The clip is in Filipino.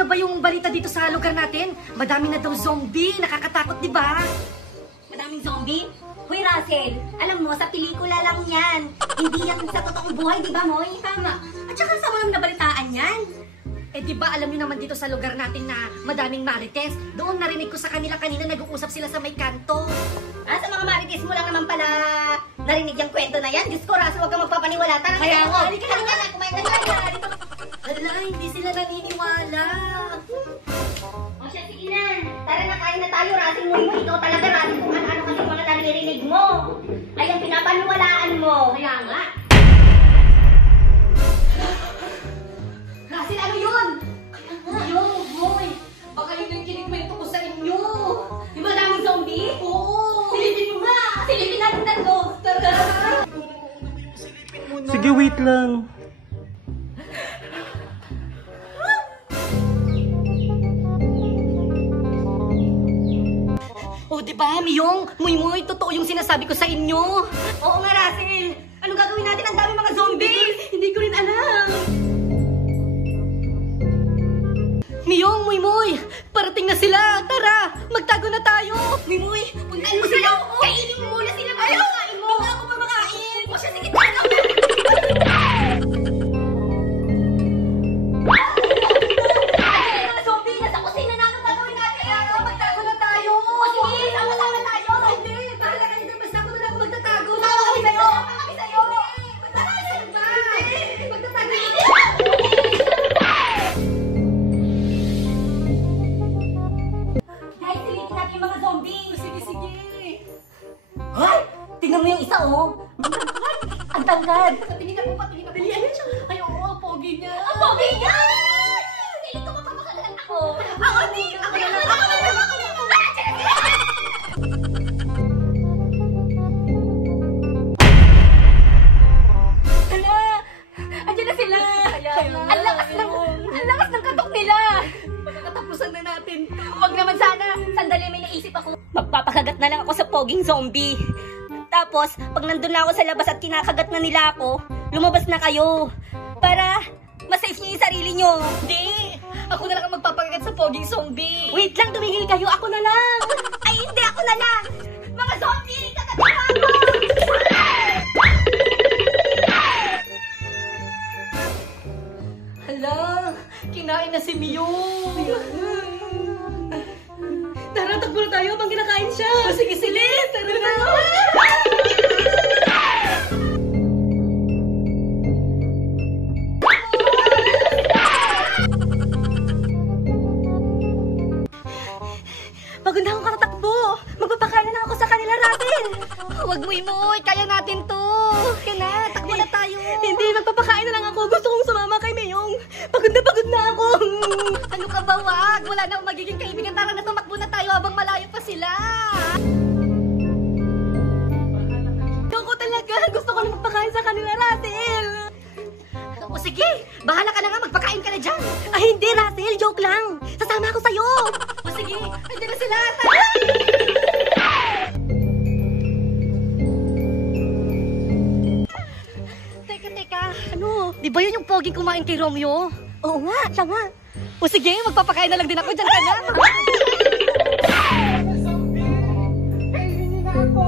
na ba yung balita dito sa lugar natin? Madami na daw zombie. Nakakatakot, di ba? Madaming zombie? Hoy Russell, alam mo, sa pelikula lang yan. Hindi yan sa totoong buhay, di ba, Moy? Tama. At saka sa walang nabalitaan yan. Eh, di ba alam niyo naman dito sa lugar natin na madaming marites? Doon narinig ko sa kanila kanina nag-uusap sila sa may kanto. Sa mga marites mo lang naman pala narinig yung kwento na yan. Diyos ko, Russell, huwag kang magpapaniwala. Tara, Kaya nga. halika na, kumain ka na. Dito. Ala, hindi sila naniniwala. O siya, sige na. Tara na, kain na tayo, Russell. Mo, ikaw talaga, Russell, kung ano-ano kasi mga naririnig mo. Ay, ang pinapaniwalaan mo. Kaya nga. Russell, ano yun? Kaya nga. Yun, boy. Baka yun yung kinikwento ko sa inyo. Di ba daming zombie? Oo. Silipin mo nga. Silipin natin tatlo. Tara. Sige, wait lang. Oh, di ba, Miyong? Muy, totoo yung sinasabi ko sa inyo. Oo nga, Russell. Ano gagawin natin? Ang dami mga zombies. Hindi ko rin alam. Miyong, Muy, parating na sila. Tara, magtago na tayo. Muy, Puntahan mo sila. Kainin mo muna sila. Ayaw, kain mo. Hindi ako mamakain. O siya, sige, tayo. Mga zombie, nasa kusina na. Anong gagawin natin? Magtago na tayo. O sige, sama-sama tayo. Hindi, bahala ka dito. Basta ako na lang magtatago. Sama kami sa'yo. Magtatago ba? Magtatago. Guys, silipin natin yung mga zombie. sige. Hoy! Tingnan mo yung isa, oh. Ang tangkad. Patingin ako. Dali, ayan siya. Ay, oo, ang pogi niya. Ang pogi niya! Piling ko mapapakalat ako. Ako din! Ako na lang! Hala! Andiyan na sila! Ang lakas ng katok nila! Pagkakatapusan na natin to. Huwag naman sana! Sandali, may naisip ako. Magpapakagat na lang ako sa poging zombie. Tapos, pag nandun na ako sa labas at kinakagat na nila ako, lumabas na kayo. Para ma-safe niyo yung sarili niyo. Hindi. Ako na lang ang magpapakagat sa poging zombie. Wait lang, tumigil kayo. Ako na lang. Ay, hindi. Ako na lang. Mga zombie, kagatin ako. Hala, kinain na si Miyong. Tara, tagpo na tayo habang kinakain siya. Sige, tara na. Pagod na akong katatakbo. Magpapakain na ako sa kanila, Russell. Huwag mo, kaya natin to. Kaya na, takbo na tayo. Hindi, magpapakain na lang ako. Gusto kong sumama kay Miyong. Pagod na ako. Ano ka ba, wag? Wala na akong magiging kaibigan. Tara na, tumakbo na tayo habang malayo pa sila. Ako talaga. Gusto ko na magpakain sa kanila, Russell. O sige, bahala ka na nga. Magpakain ka na dyan. Ay, hindi, Russell. Joke lang. Sasama ako sa'yo. O sige, andyan na sila. Teka. Ano? Di ba yun yung poging kumain kay Romeo? Oo nga, siya nga. O sige, magpapakain na lang din ako. Diyan ka na. Kainin niyo na ako!